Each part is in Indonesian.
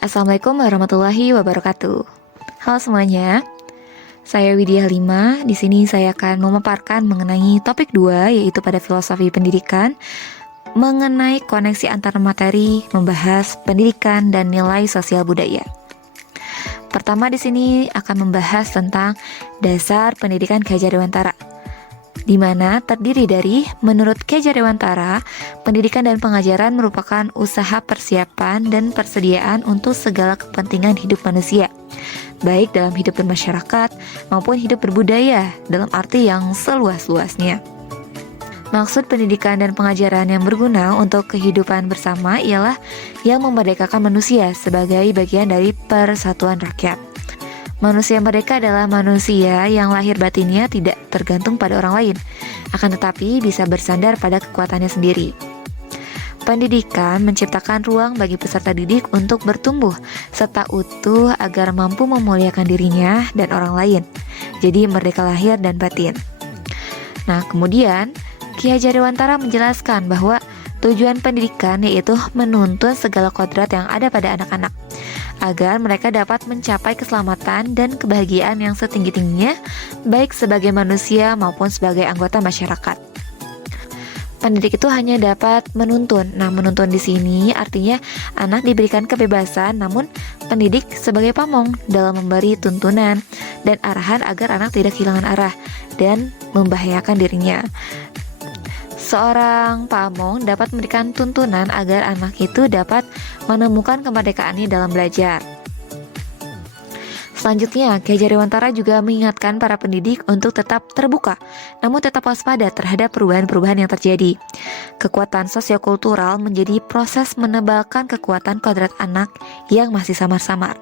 Assalamualaikum warahmatullahi wabarakatuh. Halo semuanya, saya Widya Halima. Di sini saya akan memaparkan mengenai topik 2, yaitu pada filosofi pendidikan, mengenai koneksi antar materi, membahas pendidikan dan nilai sosial budaya. Pertama di sini akan membahas tentang dasar pendidikan Ki Hajar Dewantara, di mana terdiri dari, menurut Ki Hajar Dewantara, pendidikan dan pengajaran merupakan usaha persiapan dan persediaan untuk segala kepentingan hidup manusia, baik dalam hidup bermasyarakat maupun hidup berbudaya dalam arti yang seluas-luasnya. Maksud pendidikan dan pengajaran yang berguna untuk kehidupan bersama ialah yang memerdekakan manusia sebagai bagian dari persatuan rakyat. Manusia merdeka adalah manusia yang lahir batinnya tidak tergantung pada orang lain, akan tetapi bisa bersandar pada kekuatannya sendiri. Pendidikan menciptakan ruang bagi peserta didik untuk bertumbuh serta utuh agar mampu memuliakan dirinya dan orang lain. Jadi merdeka lahir dan batin. Nah, kemudian Ki Hajar Dewantara menjelaskan bahwa tujuan pendidikan yaitu menuntun segala kodrat yang ada pada anak-anak agar mereka dapat mencapai keselamatan dan kebahagiaan yang setinggi-tingginya, baik sebagai manusia maupun sebagai anggota masyarakat. Pendidik itu hanya dapat menuntun. Nah, menuntun di sini artinya anak diberikan kebebasan, namun pendidik sebagai pamong dalam memberi tuntunan dan arahan agar anak tidak kehilangan arah dan membahayakan dirinya. Seorang pamong dapat memberikan tuntunan agar anak itu dapat menemukan kemerdekaannya dalam belajar. Selanjutnya, Ki Hajar Dewantara juga mengingatkan para pendidik untuk tetap terbuka, namun tetap waspada terhadap perubahan-perubahan yang terjadi. Kekuatan sosiokultural menjadi proses menebalkan kekuatan kodrat anak yang masih samar-samar.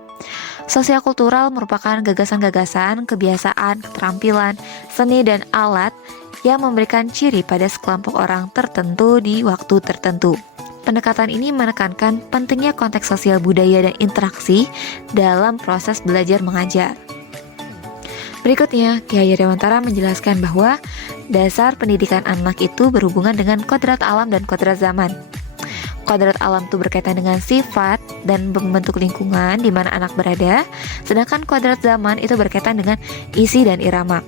Sosiokultural merupakan gagasan-gagasan, kebiasaan, keterampilan, seni, dan alat yang memberikan ciri pada sekelompok orang tertentu di waktu tertentu. Pendekatan ini menekankan pentingnya konteks sosial budaya dan interaksi dalam proses belajar mengajar. Berikutnya, Ki Hajar Dewantara menjelaskan bahwa dasar pendidikan anak itu berhubungan dengan kodrat alam dan kodrat zaman. Kodrat alam itu berkaitan dengan sifat dan membentuk lingkungan di mana anak berada, sedangkan kodrat zaman itu berkaitan dengan isi dan irama.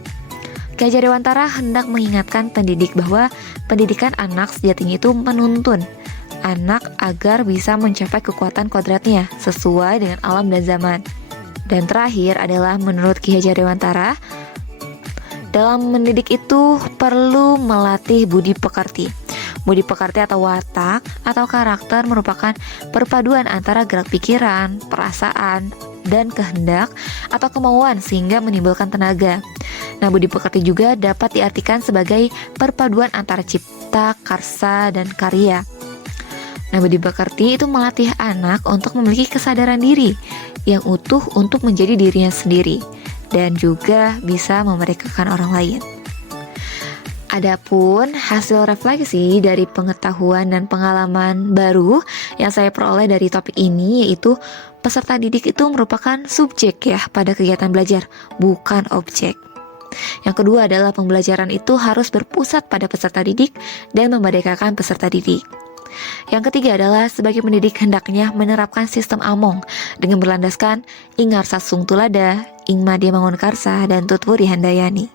Ki Hajar Dewantara hendak mengingatkan pendidik bahwa pendidikan anak sejatinya itu menuntun anak agar bisa mencapai kekuatan kodratnya sesuai dengan alam dan zaman. Dan terakhir adalah menurut Ki Hajar Dewantara, dalam mendidik itu perlu melatih budi pekerti. Budi pekerti atau watak atau karakter merupakan perpaduan antara gerak pikiran, perasaan, dan kehendak atau kemauan sehingga menimbulkan tenaga. Nah, budi pekerti juga dapat diartikan sebagai perpaduan antara cipta, karsa, dan karya. Nah, budi pekerti itu melatih anak untuk memiliki kesadaran diri yang utuh untuk menjadi dirinya sendiri dan juga bisa memerdekakan orang lain. Adapun hasil refleksi dari pengetahuan dan pengalaman baru yang saya peroleh dari topik ini yaitu peserta didik itu merupakan subjek ya pada kegiatan belajar, bukan objek. Yang kedua adalah pembelajaran itu harus berpusat pada peserta didik dan memerdekakan peserta didik. Yang ketiga adalah sebagai pendidik hendaknya menerapkan sistem among dengan berlandaskan Ingar Sasung Tulada, Ingma Dia Mangun Karsa, dan Tutwuri Handayani.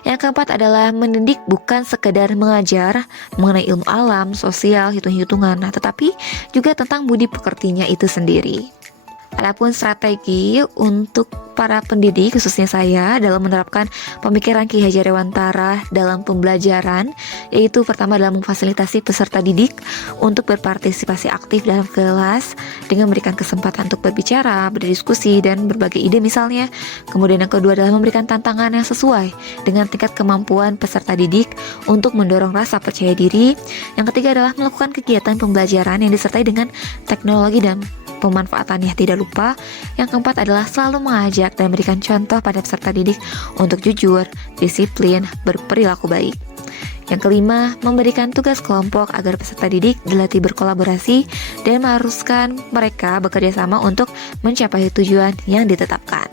Yang keempat adalah mendidik bukan sekedar mengajar mengenai ilmu alam, sosial, hitung-hitungan, tetapi juga tentang budi pekertinya itu sendiri. Adapun strategi untuk para pendidik, khususnya saya, dalam menerapkan pemikiran Ki Hajar Dewantara dalam pembelajaran, yaitu pertama adalah memfasilitasi peserta didik untuk berpartisipasi aktif dalam kelas dengan memberikan kesempatan untuk berbicara, berdiskusi, dan berbagi ide misalnya. Kemudian yang kedua adalah memberikan tantangan yang sesuai dengan tingkat kemampuan peserta didik untuk mendorong rasa percaya diri. Yang ketiga adalah melakukan kegiatan pembelajaran yang disertai dengan teknologi dan pemanfaatannya tidak lupa. Yang keempat adalah selalu mengajak dan memberikan contoh pada peserta didik untuk jujur, disiplin, berperilaku baik. Yang kelima, memberikan tugas kelompok agar peserta didik dilatih berkolaborasi dan mengharuskan mereka bekerja sama untuk mencapai tujuan yang ditetapkan.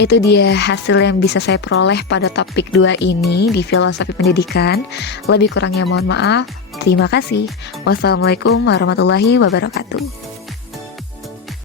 Itu dia hasil yang bisa saya peroleh pada topik 2 ini di filosofi pendidikan. Lebih kurangnya mohon maaf. Terima kasih. Wassalamualaikum warahmatullahi wabarakatuh.